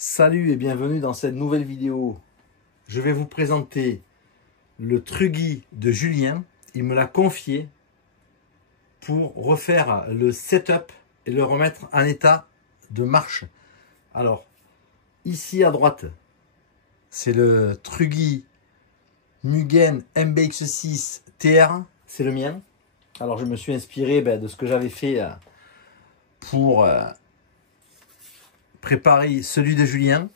Salut et bienvenue dans cette nouvelle vidéo. Je vais vous présenter le Truggy de Julien. Il me l'a confié pour refaire le setup et le remettre en état de marche. Alors, ici à droite, c'est le Truggy Mugen MBX6 TR. C'est le mien. Alors, je me suis inspiré de ce que j'avais fait pour préparer celui de Julien,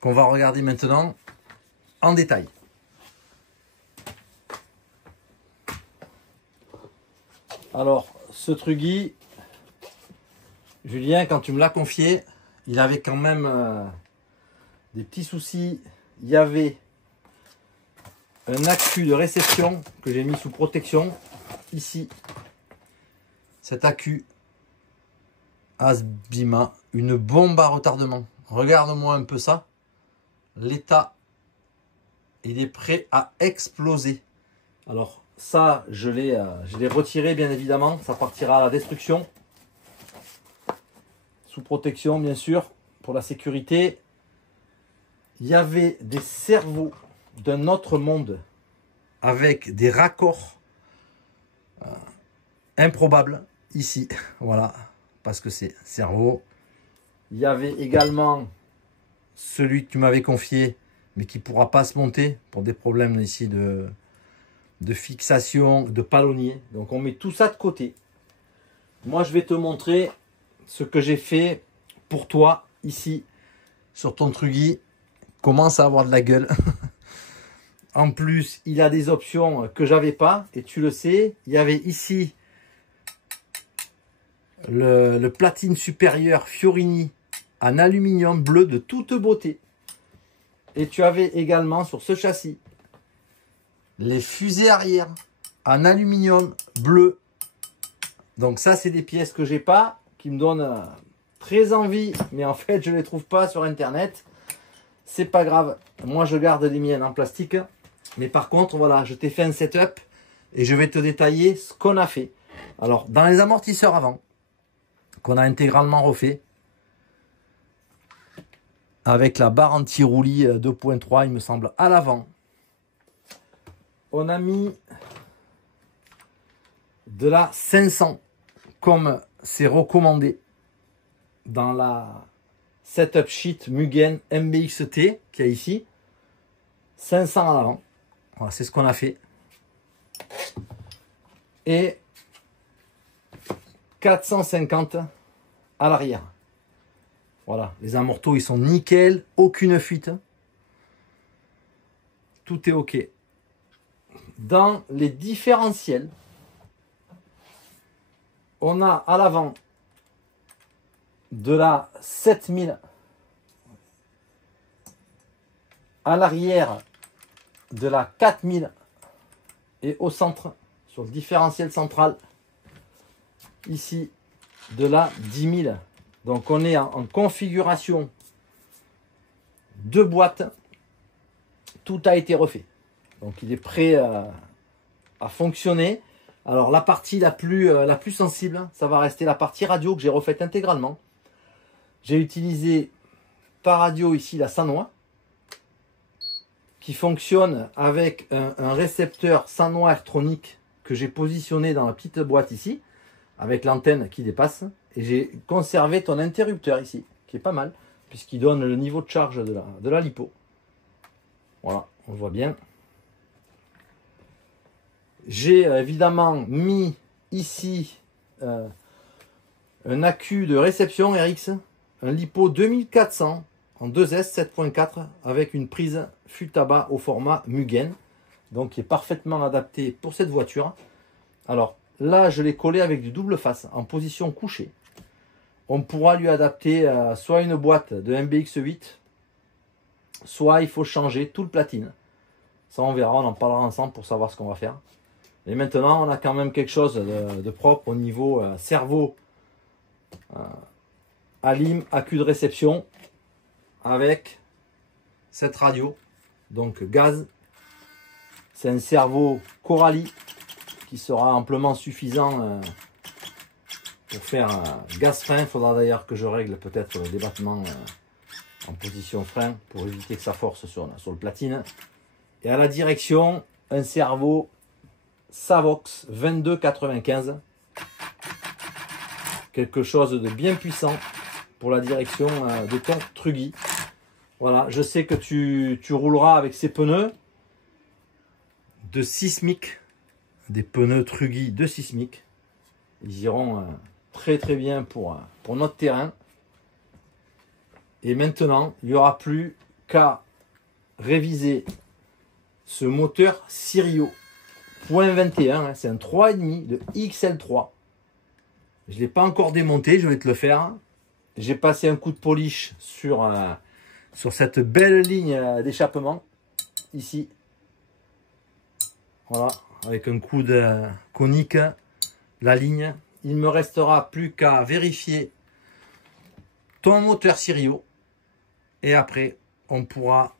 qu'on va regarder maintenant en détail. Alors, ce Truggy, Julien, quand tu me l'as confié, il avait quand même des petits soucis. Il y avait un accu de réception que j'ai mis sous protection, ici. Cet accu Asbima, une bombe à retardement. Regarde-moi un peu ça. L'état, il est prêt à exploser. Alors ça, je l'ai retiré bien évidemment. Ça partira à la destruction. Sous protection bien sûr, pour la sécurité. Il y avait des cerveaux d'un autre monde avec des raccords improbables ici. Voilà. Parce que c'est cerveau. Il y avait également celui que tu m'avais confié, mais qui ne pourra pas se monter pour des problèmes ici de fixation, de palonnier. Donc on met tout ça de côté. Moi je vais te montrer ce que j'ai fait pour toi ici sur ton Truggy. Commence à avoir de la gueule. En plus, il a des options que j'avais pas, et tu le sais. Il y avait ici le platine supérieur Fiorini en aluminium bleu de toute beauté. Et tu avais également sur ce châssis les fusées arrière en aluminium bleu. Donc ça, c'est des pièces que j'ai pas, qui me donnent très envie, mais en fait je les trouve pas sur internet. C'est pas grave, moi je garde les miennes en plastique. Mais par contre, voilà, je t'ai fait un setup et je vais te détailler ce qu'on a fait. Alors, dans les amortisseurs avant, qu'on a intégralement refait, avec la barre anti-roulis 2.3, il me semble, à l'avant, on a mis de la 500, comme c'est recommandé dans la setup sheet Mugen MBXT qu'il y a ici. 500 à l'avant, voilà, c'est ce qu'on a fait. Et 450 à l'arrière. Voilà, les amortos ils sont nickel, aucune fuite. Tout est ok. Dans les différentiels, on a à l'avant de la 7000, à l'arrière de la 4000 et au centre, sur le différentiel central, ici de la 10 000. Donc on est en configuration de boîte. Tout a été refait. Donc il est prêt à fonctionner. Alors la partie la plus sensible, ça va rester la partie radio que j'ai refaite intégralement. J'ai utilisé par radio ici la Sanwa, qui fonctionne avec un récepteur Sanwa électronique que j'ai positionné dans la petite boîte ici, avec l'antenne qui dépasse. Et j'ai conservé ton interrupteur ici, qui est pas mal, puisqu'il donne le niveau de charge de la lipo. Voilà, on voit bien. J'ai évidemment mis ici un accu de réception RX, un lipo 2400 en 2S 7.4 avec une prise fût tabac au format Mugen, donc qui est parfaitement adapté pour cette voiture. Alors là, je l'ai collé avec du double face en position couchée. On pourra lui adapter soit une boîte de MBX8, soit il faut changer tout le platine. Ça, on verra, on en parlera ensemble pour savoir ce qu'on va faire. Et maintenant, on a quand même quelque chose de propre au niveau cerveau, alim, accu de réception, avec cette radio, donc gaz. C'est un cerveau Coralie qui sera amplement suffisant pour faire gaz frein. Il faudra d'ailleurs que je règle peut-être le débattement en position frein pour éviter que ça force sur le platine. Et à la direction, un servo Savox 2295. Quelque chose de bien puissant pour la direction de ton Truggy. Voilà, je sais que tu rouleras avec ces pneus de Sismic, des pneus Truggy de Sismic. Ils iront très très bien pour notre terrain. Et maintenant, il n'y aura plus qu'à réviser ce moteur Sirio .21, c'est un 3,5 de XL3. Je ne l'ai pas encore démonté, je vais te le faire. J'ai passé un coup de polish sur cette belle ligne d'échappement, ici. Voilà, avec un coude conique, la ligne. Il ne me restera plus qu'à vérifier ton moteur Sirio. Et après, on pourra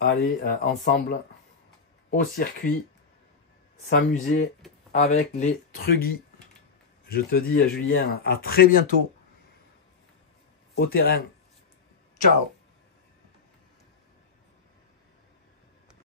aller ensemble au circuit, s'amuser avec les Truggy. Je te dis, Julien, à très bientôt au terrain. Ciao!